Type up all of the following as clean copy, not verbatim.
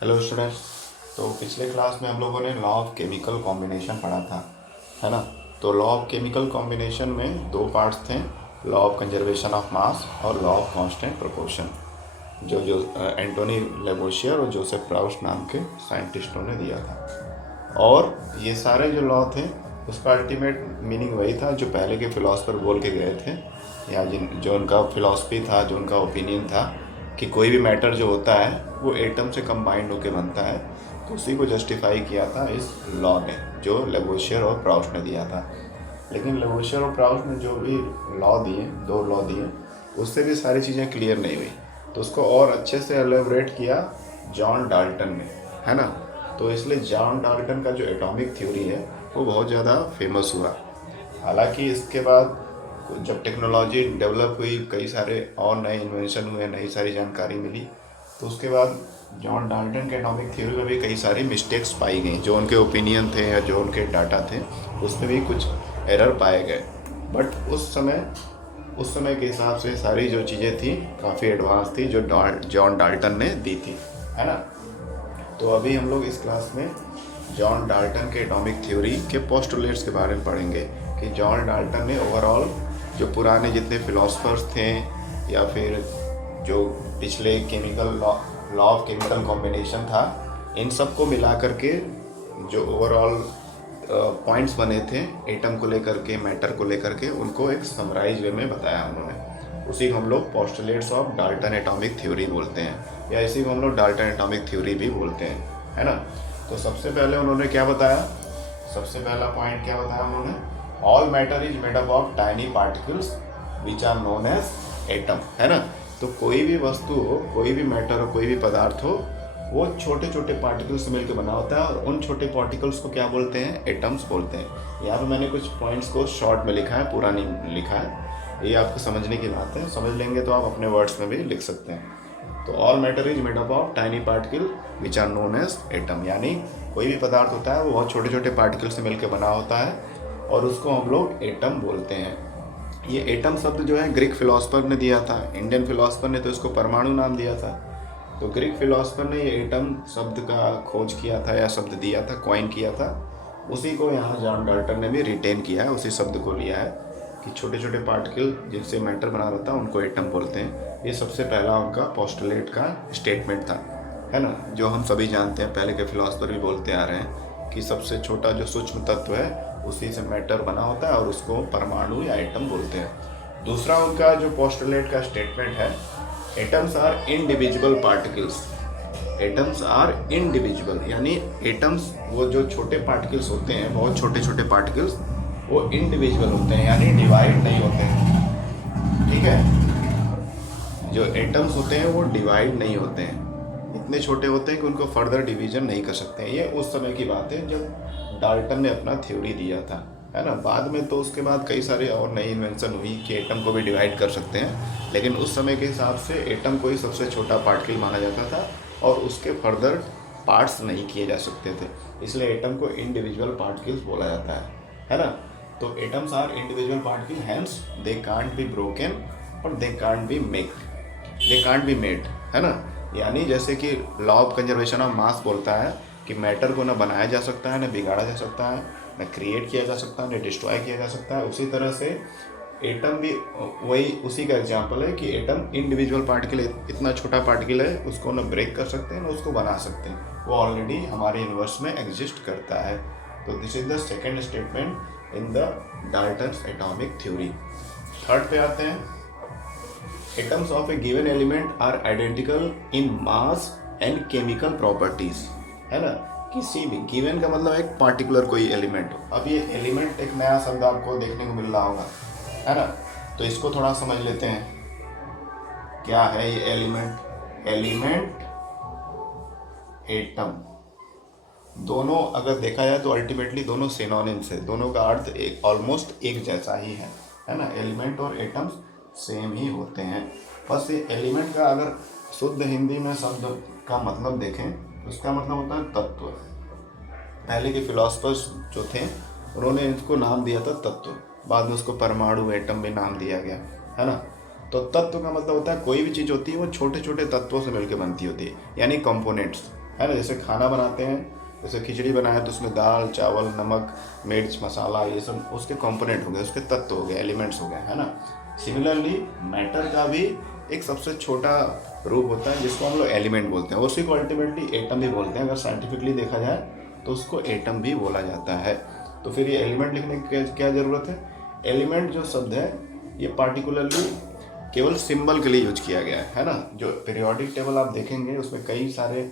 Hello students. तो पिछले class में हम लोगों ने लॉ ऑफ केमिकल कॉम्बिनेशन पढ़ा था, है ना। तो लॉ ऑफ केमिकल कॉम्बिनेशन में दो पार्ट्स थे, law of conservation of mass और लॉ ऑफ कांस्टेंट प्रोपोर्शन, जो जो एंटोनी लेवोशियर और जोसेफ प्राउस्ट नाम के साइंटिस्टों ने दिया था। और ये सारे जो लॉ थे उसका अल्टीमेट मीनिंग वही था जो पहले के फिलोसफर बोल के गए थे, या जो उनका फिलॉसफी था, जो उनका ओपिनियन था कि कोई भी मैटर जो होता है वो एटम से कंबाइंड होकर बनता है। तो उसी को जस्टिफाई किया था इस लॉ ने, जो लेवोशियर और प्राउस्ट ने दिया था। लेकिन लेवोशियर और प्राउस्ट ने जो भी लॉ दिए, दो लॉ दिए, उससे भी सारी चीज़ें क्लियर नहीं हुई। तो उसको और अच्छे से एलेबरेट किया जॉन डाल्टन ने, है ना। तो इसलिए जॉन डाल्टन का जो एटॉमिक थ्योरी है वो बहुत ज़्यादा फेमस हुआ। हालांकि इसके बाद जब टेक्नोलॉजी डेवलप हुई, कई सारे और नए इन्वेंशन हुए, नई सारी जानकारी मिली, तो उसके बाद जॉन डाल्टन के एटॉमिक थ्योरी में भी कई सारी मिस्टेक्स पाई गई। जो उनके ओपिनियन थे या जो उनके डाटा थे उसमें भी कुछ एरर पाए गए। बट उस समय के हिसाब से सारी जो चीज़ें थी काफ़ी एडवांस थी जो जॉन डाल्टन ने दी थी, है ना। तो अभी हम लोग इस क्लास में जॉन डाल्टन के एटॉमिक थ्योरी के पोस्टुलेट्स के बारे में पढ़ेंगे कि जॉन डाल्टन ने ओवरऑल जो पुराने जितने फिलोसफर्स थे या फिर जो पिछले लॉ ऑफ केमिकल कॉम्बिनेशन था, इन सब को मिला करके जो ओवरऑल पॉइंट्स बने थे एटम को लेकर के, मैटर को लेकर के, उनको एक समराइज वे में बताया उन्होंने। उसी को हम लोग postulates of Dalton atomic theory बोलते हैं, या इसी को हम लोग डाल्टन एटॉमिक थ्योरी भी बोलते हैं, है ना। तो सबसे पहले उन्होंने क्या बताया, सबसे पहला पॉइंट क्या बताया उन्होंने, all matter is made up of tiny particles which are known as atom, है ना। तो कोई भी वस्तु हो, कोई भी मैटर हो, कोई भी पदार्थ हो, वो छोटे छोटे पार्टिकल्स से मिलकर बना होता है, और उन छोटे पार्टिकल्स को क्या बोलते हैं, एटम्स बोलते हैं। यहाँ पे मैंने कुछ पॉइंट्स को शॉर्ट में लिखा है, पूरा नहीं लिखा है, ये आपको समझने की बात है। समझ लेंगे तो आप अपने वर्ड्स में भी लिख सकते हैं। तो all matter is made up of tiny particle which are known as atom, यानी कोई भी पदार्थ होता है वो बहुत छोटे छोटे पार्टिकल से मिलकर बना होता है, और उसको हम लोग एटम बोलते हैं। ये एटम शब्द जो है ग्रीक फिलोसफर ने दिया था, इंडियन फिलोसफर ने तो इसको परमाणु नाम दिया था। तो ग्रीक फिलोसफर ने ये एटम शब्द का खोज किया था या शब्द दिया था, कॉइन किया था। उसी को यहाँ जॉन डाल्टन ने भी रिटेन किया है, उसी शब्द को लिया है कि छोटे छोटे पार्टिकल जिनसे मैटर बना रहता है उनको एटम बोलते हैं। ये सबसे पहला उनका पोस्टुलेट का स्टेटमेंट था, है ना, जो हम सभी जानते हैं, पहले के फिलोसफर भी बोलते आ रहे हैं कि सबसे छोटा जो सूक्ष्म तत्व है उसी से मैटर बना होता है और उसको परमाणु या एटम बोलते हैं। दूसरा उनका जो पोस्टुलेट का स्टेटमेंट है, atoms are individual particles. Atoms are individual, यानी एटम्स वो जो छोटे पार्टिकल्स होते हैं, बहुत छोटे छोटे पार्टिकल्स, वो इंडिविजुअल होते हैं, यानी डिवाइड नहीं होते हैं, ठीक है। जो एटम्स होते हैं वो डिवाइड नहीं होते हैं, इतने छोटे होते हैं कि उनको फर्दर डिवीजन नहीं कर सकते हैं। ये उस समय की बात है जब डाल्टन ने अपना थ्योरी दिया था, है ना। बाद में तो उसके बाद कई सारे और नई इन्वेंशन हुई कि एटम को भी डिवाइड कर सकते हैं, लेकिन उस समय के हिसाब से एटम को ही सबसे छोटा पार्टिकल माना जाता था और उसके फर्दर पार्ट्स नहीं किए जा सकते थे, इसलिए एटम को इंडिविजुअल पार्टिकल्स बोला जाता है ना। तो atoms are individual particle, hence they can't be broken और दे कांट बी मेड, है ना। यानी जैसे कि law of conservation of mass बोलता है कि मैटर को ना बनाया जा सकता है, ना बिगाड़ा जा सकता है, ना क्रिएट किया जा सकता है, ना डिस्ट्रॉय किया जा सकता है। उसी तरह से एटम भी वही उसी का एग्जाम्पल है कि एटम इंडिविजुअल पार्टिकल, इतना छोटा पार्टिकल है, उसको ना ब्रेक कर सकते हैं ना उसको बना सकते हैं, वो ऑलरेडी हमारे यूनिवर्स में एग्जिस्ट करता है। तो this is the second statement in the Dalton's atomic theory. Third पे आते हैं, atoms of a given element are identical in mass and chemical properties, है ना। किसी भी गिवन का मतलब एक पार्टिकुलर कोई एलिमेंट हो। अब ये एलिमेंट एक नया शब्द आपको देखने को मिल रहा होगा, है ना। तो इसको थोड़ा समझ लेते हैं, क्या है ये एलिमेंट। एलिमेंट, एटम, दोनों अगर देखा जाए तो अल्टीमेटली दोनों सिनोनिम्स है, दोनों का अर्थ एक ऑलमोस्ट एक जैसा ही है ना। एलिमेंट और एटम्स सेम ही होते हैं। बस ये एलिमेंट का अगर शुद्ध हिंदी में शब्द का मतलब देखें तो उसका मतलब होता है तत्व। पहले के फिलोसफर्स जो थे उन्होंने इसको नाम दिया था तत्व, बाद में उसको परमाणु, एटम भी नाम दिया गया, है ना। तो तत्व का मतलब होता है कोई भी चीज़ होती है वो छोटे छोटे तत्वों से मिलकर बनती होती है, यानी कंपोनेंट्स, है ना। जैसे खाना बनाते हैं, जैसे खिचड़ी बनाए तो उसमें दाल चावल नमक मिर्च मसाला ये सब उसके कंपोनेंट हो गए, उसके तत्व हो गए, एलिमेंट्स हो गए, है ना। सिमिलरली मैटर का भी एक सबसे छोटा रूप होता है जिसको हम लोग एलिमेंट बोलते हैं, उसी को अल्टीमेटली एटम भी बोलते हैं। अगर साइंटिफिकली देखा जाए तो उसको एटम भी बोला जाता है। तो फिर ये एलिमेंट लिखने की क्या ज़रूरत है। एलिमेंट जो शब्द है ये पार्टिकुलरली केवल सिंबल के लिए यूज किया गया है ना। जो पीरियोडिक टेबल आप देखेंगे उसमें कई सारे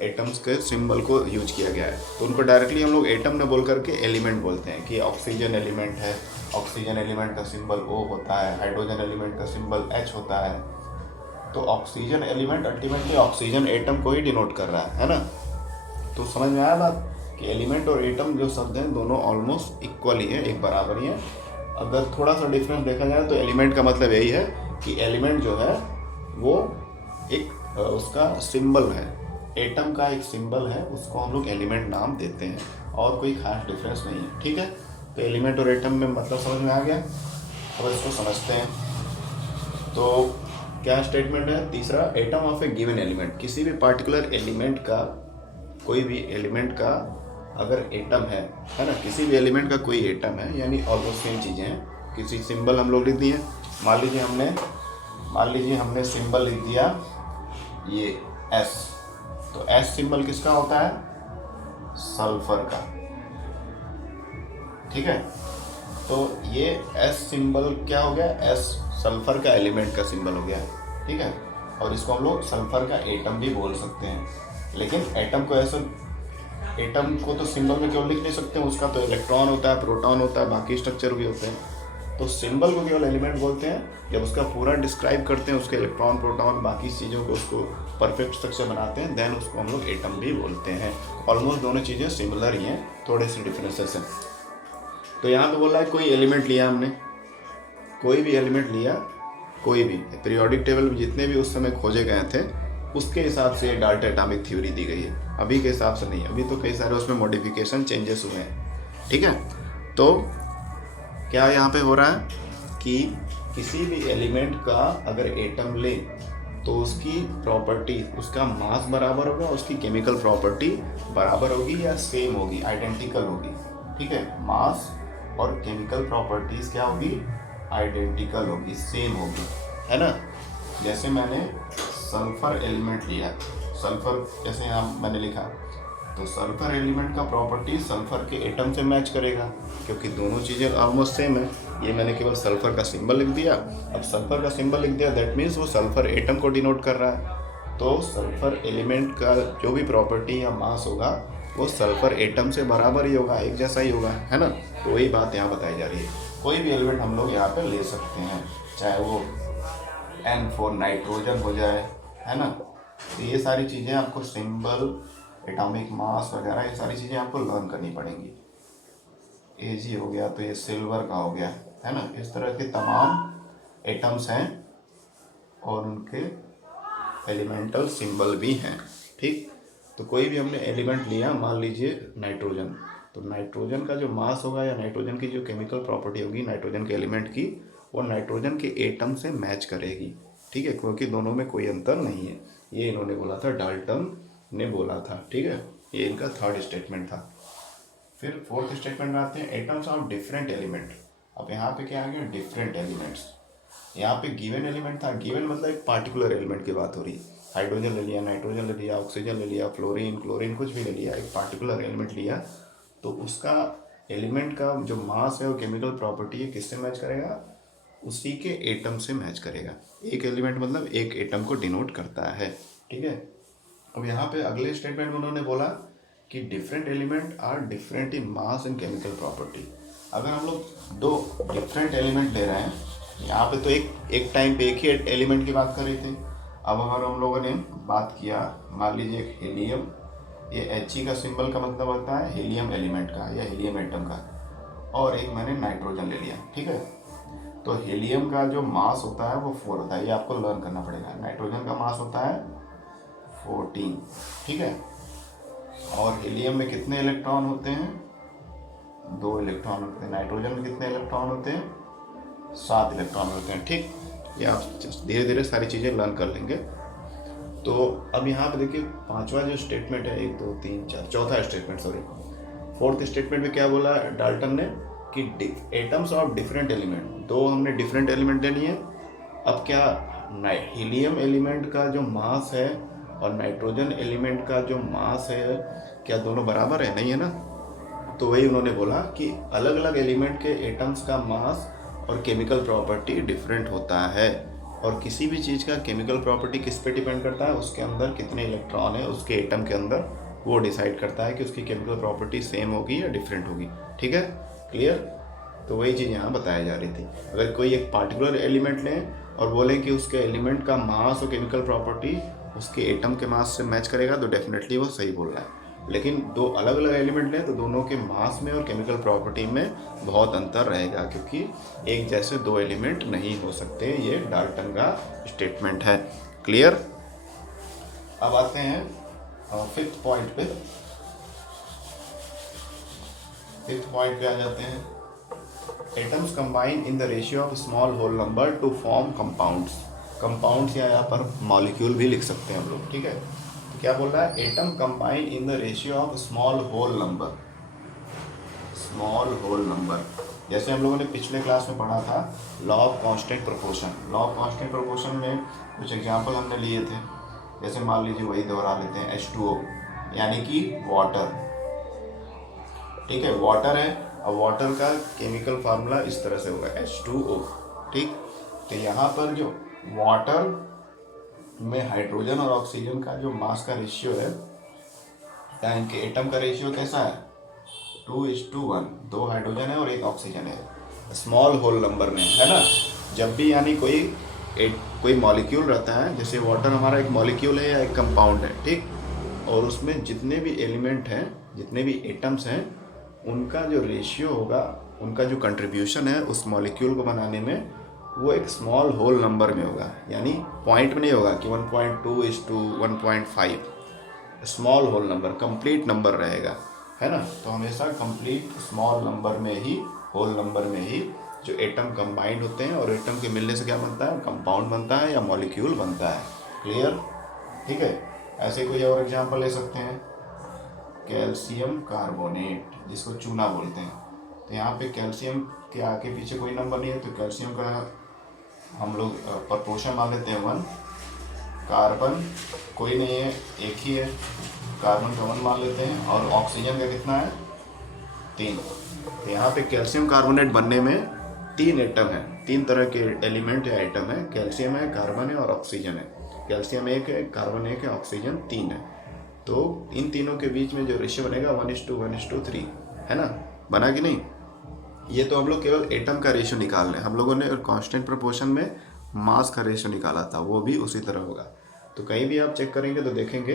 एटम्स के सिंबल को यूज किया गया है, तो उनको डायरेक्टली हम लोग एटम ने बोल करके एलिमेंट बोलते हैं। कि ऑक्सीजन एलिमेंट है, ऑक्सीजन एलिमेंट का सिंबल O होता है, हाइड्रोजन एलिमेंट का सिंबल H होता है। तो oxygen element ultimately oxygen atom को ही डिनोट कर रहा है ना। तो समझ में आया बात कि एलिमेंट और एटम जो शब्द हैं दोनों ऑलमोस्ट इक्वल ही है, एक बराबर ही है। अगर थोड़ा सा डिफरेंस देखा जाए तो एलिमेंट का मतलब यही है कि एलिमेंट जो है वो एक उसका सिंबल है, एटम का एक सिंबल है, उसको हम लोग एलिमेंट नाम देते हैं, और कोई खास डिफरेंस नहीं है। ठीक है, तो एलिमेंट और एटम में मतलब समझ में आ गया। अब इसको समझते हैं। तो क्या स्टेटमेंट है तीसरा, atom of a given element. किसी भी पार्टिकुलर एलिमेंट का, कोई भी एलिमेंट का अगर एटम है ना, किसी भी एलिमेंट का कोई एटम है, यानी ऑलमोस्ट सेम चीज़ें हैं। किसी सिंबल हम लोग लिख दिए, मान लीजिए हमने सिंबल लिख दिया ये S। तो S सिंबल किसका होता है, सल्फर का। ठीक है, तो ये S सिंबल क्या हो गया, S सल्फर का एलिमेंट का सिंबल हो गया। ठीक है, और इसको हम लोग सल्फर का एटम भी बोल सकते हैं। लेकिन एटम को ऐसा, एटम को तो सिंबल में केवल लिख नहीं सकते हैं, उसका तो इलेक्ट्रॉन होता है, प्रोटॉन होता है, बाकी स्ट्रक्चर भी होते हैं। तो सिंबल को केवल एलिमेंट बोलते हैं जब उसका पूरा डिस्क्राइब करते हैं, उसके इलेक्ट्रॉन प्रोटॉन बाकी चीज़ों को, उसको परफेक्ट स्ट्रक्चर बनाते हैं, देन उसको हम लोग एटम भी बोलते हैं। ऑलमोस्ट दोनों चीज़ें सिमिलर ही हैं, थोड़े से डिफरेंसेस हैं। तो यहाँ पे बोला है कोई एलिमेंट लिया हमने, कोई भी एलिमेंट लिया, कोई भी पीरियोडिक टेबल में जितने भी उस समय खोजे गए थे उसके हिसाब से डाल्टन एटॉमिक थ्योरी दी गई है, अभी के हिसाब से नहीं। अभी तो कई सारे उसमें मॉडिफिकेशन चेंजेस हुए हैं। ठीक है, तो क्या यहाँ पे हो रहा है कि किसी भी एलिमेंट का अगर एटम ले तो उसकी प्रॉपर्टी, उसका मास बराबर होगा, उसकी केमिकल प्रॉपर्टी बराबर होगी या सेम होगी, आइडेंटिकल होगी। ठीक है, मास और केमिकल प्रॉपर्टीज़ क्या होगी, आइडेंटिकल होगी, सेम होगी, है ना। जैसे मैंने सल्फर एलिमेंट लिया, सल्फर जैसे यहाँ मैंने लिखा, तो सल्फर एलिमेंट का प्रॉपर्टी सल्फर के एटम से मैच करेगा क्योंकि दोनों चीज़ें ऑलमोस्ट सेम है। ये मैंने केवल सल्फर का सिंबल लिख दिया, अब सल्फर का सिंबल लिख दिया, दैट मीन्स वो सल्फर एटम को डिनोट कर रहा है। तो सल्फर एलिमेंट का जो भी प्रॉपर्टी या मास होगा वो सल्फर एटम से बराबर ही होगा, एक जैसा ही होगा, है ना। तो वही बात यहाँ बताई जा रही है। कोई भी एलिमेंट हम लोग यहाँ पे ले सकते हैं, चाहे वो N4 नाइट्रोजन हो जाए, है ना। तो ये सारी चीज़ें आपको सिंबल, एटॉमिक मास वगैरह ये सारी चीज़ें आपको लर्न करनी पड़ेंगी। Ag हो गया तो ये सिल्वर का हो गया, है ना। इस तरह के तमाम एटम्स हैं और उनके एलिमेंटल सिंबल भी हैं। ठीक, तो कोई भी हमने एलिमेंट लिया, मान लीजिए नाइट्रोजन, तो नाइट्रोजन का जो मास होगा या नाइट्रोजन की जो केमिकल प्रॉपर्टी होगी नाइट्रोजन के एलिमेंट की, वो नाइट्रोजन के एटम से मैच करेगी। ठीक है, क्योंकि दोनों में कोई अंतर नहीं है। ये इन्होंने बोला था, डाल्टन ने बोला था। ठीक है, ये इनका थर्ड स्टेटमेंट था। फिर फोर्थ स्टेटमेंट में आते हैं, एटम्स ऑफ डिफरेंट एलिमेंट। अब यहाँ पे क्या आ गया, डिफरेंट एलिमेंट्स। यहाँ पे गिवन एलिमेंट था, गिवन मतलब एक पार्टिकुलर एलिमेंट की बात हो रही। हाइड्रोजन ले लिया, नाइट्रोजन ले लिया, ऑक्सीजन ले लिया, क्लोरीन कुछ भी ले लिया, एक पार्टिकुलर एलिमेंट लिया, तो उसका एलिमेंट का जो मास है वो केमिकल प्रॉपर्टी है किससे मैच करेगा, उसी के एटम से मैच करेगा। एक एलिमेंट मतलब एक एटम को डिनोट करता है। ठीक है, अब यहाँ पे अगले स्टेटमेंट में उन्होंने बोला कि different element are different in mass and chemical property. अगर हम लोग दो डिफरेंट एलिमेंट ले रहे हैं, यहाँ पे तो एक टाइम पे एक ही एलिमेंट की बात कर रहे थे। अब अगर हम लोगों ने बात किया, मान लीजिए एक हीलियम, ये He का सिंबल का मतलब होता है हीलियम एलिमेंट का या हीलियम एटम का, और एक मैंने नाइट्रोजन ले लिया। ठीक है, तो हीलियम का जो मास होता है वो 4 होता है, ये आपको लर्न करना पड़ेगा। नाइट्रोजन का मास होता है 14। ठीक है, और हीलियम में कितने इलेक्ट्रॉन होते हैं, 2 इलेक्ट्रॉन होते हैं। नाइट्रोजन में कितने इलेक्ट्रॉन होते हैं, 7 इलेक्ट्रॉन होते हैं। ठीक, ये आप धीरे धीरे सारी चीज़ें लर्न कर लेंगे। तो अब यहाँ पे देखिए पांचवा जो स्टेटमेंट है, 1 2 3 4, चौथा स्टेटमेंट, सॉरी, फोर्थ स्टेटमेंट में क्या बोला डाल्टन ने कि एटम्स ऑफ डिफरेंट एलिमेंट, दो हमने डिफरेंट एलिमेंट ले लिए। अब क्या हीलियम एलिमेंट का जो मास है और नाइट्रोजन एलिमेंट का जो मास है, क्या दोनों बराबर है? नहीं है ना। तो वही उन्होंने बोला कि अलग अलग एलिमेंट के एटम्स का मास और केमिकल प्रॉपर्टी डिफरेंट होता है, और किसी भी चीज़ का केमिकल प्रॉपर्टी किस पे डिपेंड करता है? उसके अंदर कितने इलेक्ट्रॉन है उसके एटम के अंदर, वो डिसाइड करता है कि उसकी केमिकल प्रॉपर्टी सेम होगी या डिफरेंट होगी। ठीक है, क्लियर? तो वही चीज़ यहाँ बताई जा रही थी। अगर कोई एक पार्टिकुलर एलिमेंट लें और बोलें कि उसके एलिमेंट का मास और केमिकल प्रॉपर्टी उसके एटम के मास से मैच करेगा, तो डेफिनेटली वो सही बोल रहा है। लेकिन दो अलग अलग एलिमेंट लें तो दोनों के मास में और केमिकल प्रॉपर्टी में बहुत अंतर रहेगा, क्योंकि एक जैसे दो एलिमेंट नहीं हो सकते। ये डाल्टन का स्टेटमेंट है। क्लियर? अब आते हैं फिफ्थ पॉइंट पे। फिफ्थ पॉइंट पे आ जाते हैं। Atoms combine in the ratio of small whole number to form compounds. Compounds या यहाँ पर मॉलिक्यूल भी लिख सकते हैं हम लोग। ठीक है, तो क्या बोल रहा है? Atom combine in the ratio of small whole number. Small whole number, जैसे हम लोगों ने पिछले क्लास में पढ़ा था law of constant proportion. Law of constant proportion में कुछ एग्जांपल हमने लिए थे, जैसे मान लीजिए वही दोहरा लेते हैं, H2O यानी कि वाटर। ठीक है, वाटर है। अब वाटर का केमिकल फार्मूला इस तरह से होगा H2O। ठीक, तो यहाँ पर जो वाटर में हाइड्रोजन और ऑक्सीजन का जो मास का रेशियो है, या इनके एटम का रेशियो कैसा है? 2:1। 2 हाइड्रोजन है और 1 ऑक्सीजन है, स्मॉल होल नंबर में, है ना। जब भी यानी कोई मॉलिक्यूल रहता है, जैसे वाटर हमारा एक मॉलिक्यूल है या एक कंपाउंड है, ठीक, और उसमें जितने भी एलिमेंट हैं, जितने भी एटम्स हैं, उनका जो रेशियो होगा, उनका जो कंट्रीब्यूशन है उस मॉलिक्यूल को बनाने में, वो एक स्मॉल होल नंबर में होगा। यानी पॉइंट में नहीं होगा कि 1.2:1.5, small whole number, complete number रहेगा, है ना। तो हमेशा कंप्लीट स्मॉल नंबर में ही, होल नंबर में ही जो एटम कंबाइंड होते हैं, और एटम के मिलने से क्या बनता है? कंपाउंड बनता है या मॉलिक्यूल बनता है। क्लियर? ठीक है। ऐसे कोई और एग्जांपल ले सकते हैं, कैल्शियम कार्बोनेट, जिसको चूना बोलते हैं। तो यहाँ पे कैल्शियम के आगे पीछे कोई नंबर नहीं है, तो कैल्शियम का हम लोग प्रपोर्शन मान लेते हैं 1। कार्बन कोई नहीं है, एक ही है, कार्बन का 1 मान लेते हैं, और ऑक्सीजन का कितना है? 3। तो यहाँ पे कैल्शियम कार्बोनेट बनने में 3 एटम है, 3 तरह के एलिमेंट या एटम है, कैल्शियम है, कार्बन है और ऑक्सीजन है। कैल्शियम 1 है, कार्बन 1 है, ऑक्सीजन 3 है। तो इन तीनों के बीच में जो रेशियो बनेगा 1:1:3, है ना। बना कि नहीं? ये तो हम लोग केवल एटम का रेशियो निकाल रहे हैं। हम लोगों ने कांस्टेंट प्रोपोर्शन में मास का रेशियो निकाला था, वो भी उसी तरह होगा। तो कहीं भी आप चेक करेंगे तो देखेंगे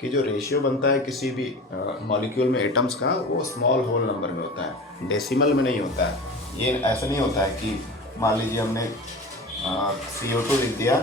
कि जो रेशियो बनता है किसी भी मॉलिक्यूल में एटम्स का, वो स्मॉल होल नंबर में होता है, डेसिमल में नहीं होता है। ये ऐसा नहीं होता है कि मान लीजिए हमने CO2 लिख दिया,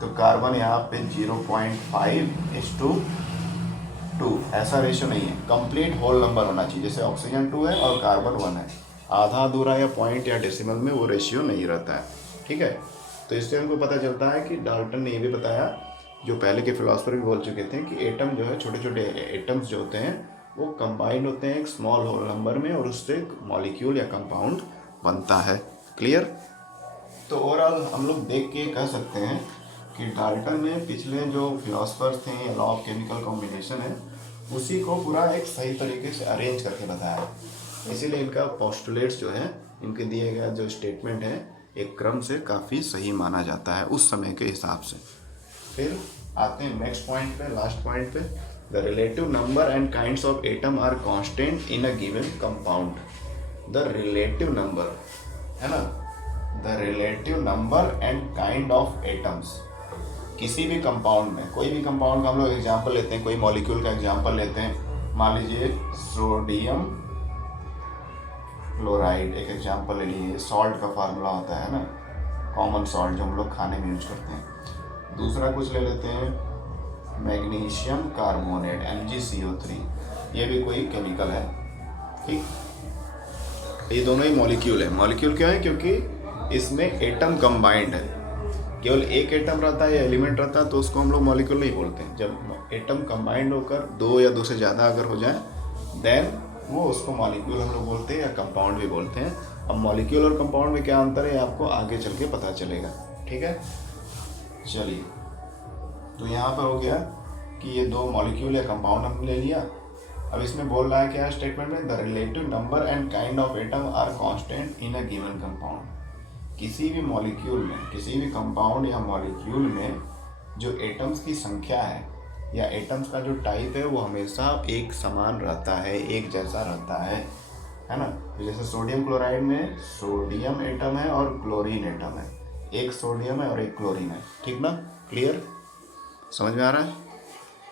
तो कार्बन यहाँ पे 0.5:2, ऐसा रेशियो नहीं है। कंप्लीट होल नंबर होना चाहिए। जैसे ऑक्सीजन 2 है और कार्बन 1 है, आधा अधूरा या पॉइंट या डेसिमल में वो रेशियो नहीं रहता है। ठीक है, तो इससे हमको पता चलता है कि डाल्टन ने ये भी बताया, जो पहले के फिलोसफर भी बोल चुके थे, कि एटम जो है, छोटे छोटे एटम्स जो होते हैं, वो कंबाइंड होते हैं एक स्मॉल होल नंबर में, और उससे एक मॉलिक्यूल या कंपाउंड बनता है। क्लियर? तो ओवरऑल हम लोग देख के कह सकते हैं कि डाल्टन ने पिछले जो फिलोसफर्स थे, या लॉ ऑफ केमिकल कॉम्बिनेशन है, उसी को पूरा एक सही तरीके से अरेंज करके बताया। इसीलिए इनका पोस्टुलेट्स जो है, इनके दिए गए जो स्टेटमेंट है, एक क्रम से काफ़ी सही माना जाता है उस समय के हिसाब से। फिर आते हैं नेक्स्ट पॉइंट पे, लास्ट पॉइंट पे। The relative number and kinds of atom are constant in a given compound. The relative number, है ना, the relative number and kind of atoms, किसी भी कंपाउंड में, कोई भी कंपाउंड का हम लोग एग्जाम्पल लेते हैं, कोई मॉलिक्यूल का एग्जाम्पल लेते हैं, मान लीजिए सोडियम क्लोराइड एक एग्जाम्पल ले लीजिए। सॉल्ट का फार्मूला होता है ना, कॉमन सॉल्ट जो हम लोग खाने में यूज करते हैं। दूसरा कुछ ले लेते हैं, मैग्नीशियम कार्बोनेट MgCO3, ये भी कोई केमिकल है। ठीक, ये दोनों ही मॉलिक्यूल है। मॉलिक्यूल क्यों है? क्योंकि इसमें एटम कंबाइंड है। केवल एक एटम रहता है या एलिमेंट रहता है तो उसको हम लोग मॉलिक्यूल नहीं बोलते हैं। जब एटम कंबाइंड होकर दो या दो से ज़्यादा अगर हो जाए देन वो उसको मॉलिक्यूल हम लोग बोलते हैं या कंपाउंड भी बोलते हैं। अब मॉलिक्यूल और कंपाउंड में क्या अंतर है आपको आगे चल के पता चलेगा, ठीक है। चलिए, तो यहाँ पर हो गया कि ये दो मॉलिक्यूल या कंपाउंड हमने ले लिया। अब इसमें बोल रहा है क्या स्टेटमेंट में, the relative number and kind of atom are constant in a given compound. किसी भी मॉलिक्यूल में, किसी भी कंपाउंड या मॉलिक्यूल में जो एटम्स की संख्या है या एटम्स का जो टाइप है वो हमेशा एक समान रहता है, एक जैसा रहता है ना। जैसे सोडियम क्लोराइड में सोडियम एटम है और क्लोरीन एटम है, एक सोडियम है और एक क्लोरीन है, ठीक ना, क्लियर, समझ में आ रहा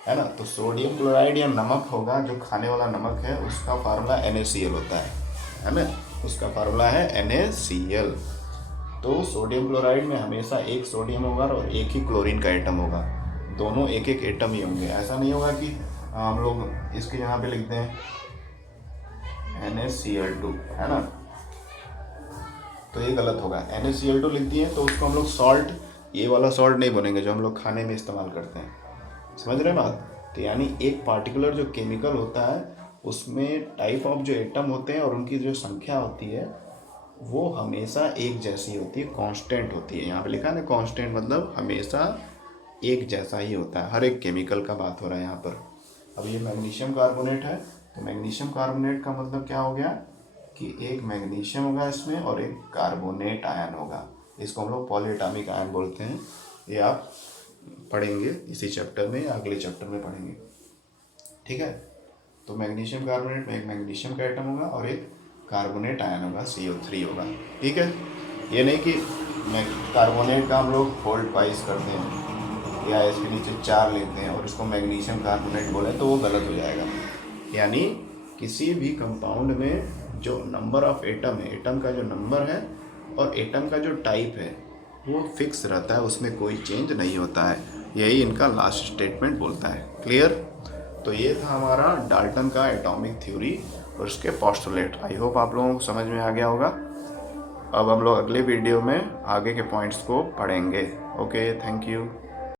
है ना। तो सोडियम क्लोराइड या नमक होगा, जो खाने वाला नमक है उसका फार्मूला NaCl होता है ना, उसका फार्मूला है NaCl। तो सोडियम क्लोराइड में हमेशा एक सोडियम होगा और एक ही क्लोरीन का एटम होगा, दोनों एक एक एटम ही होंगे। ऐसा नहीं होगा कि हम लोग इसके यहाँ पे लिखते हैं NaCl2, है ना, तो ये गलत होगा। NaCl2 लिख दिए तो उसको हम लोग सॉल्ट, ये वाला सॉल्ट नहीं बनेंगे जो हम लोग खाने में इस्तेमाल करते हैं, समझ रहे हैं बात। तो यानी एक पार्टिकुलर जो केमिकल होता है उसमें टाइप ऑफ जो एटम होते हैं और उनकी जो संख्या होती है वो हमेशा एक जैसी होती है, कांस्टेंट होती है। यहाँ पे लिखा है ना कांस्टेंट, मतलब हमेशा एक जैसा ही होता है, हर एक केमिकल का बात हो रहा है यहाँ पर। अब ये मैग्नीशियम कार्बोनेट है, तो मैग्नीशियम कार्बोनेट का मतलब क्या हो गया कि एक मैग्नीशियम होगा इसमें और एक कार्बोनेट आयन होगा, इसको हम लोग पॉलीएटॉमिक आयन बोलते हैं। ये आप पढ़ेंगे इसी चैप्टर में या अगले चैप्टर में पढ़ेंगे, ठीक है। तो मैग्नीशियम कार्बोनेट में एक मैग्नीशियम का एटम होगा और एक कार्बोनेट आयन होगा, CO3 होगा, ठीक है। ये नहीं कि कार्बोनेट का हम लोग फोल्ड वाइज करते हैं या इसके नीचे 4 लेते हैं और इसको मैग्नीशियम कार्बोनेट बोले तो वो गलत हो जाएगा। यानी किसी भी कंपाउंड में जो नंबर ऑफ एटम है, एटम का जो नंबर है और एटम का जो टाइप है वो फिक्स रहता है, उसमें कोई चेंज नहीं होता है। यही इनका लास्ट स्टेटमेंट बोलता है, क्लियर। तो ये था हमारा डाल्टन का एटॉमिक थ्योरी और उसके पोस्टुलेट। आई होप आप लोगों को समझ में आ गया होगा। अब हम लोग अगले वीडियो में आगे के पॉइंट्स को पढ़ेंगे। Okay, thank you.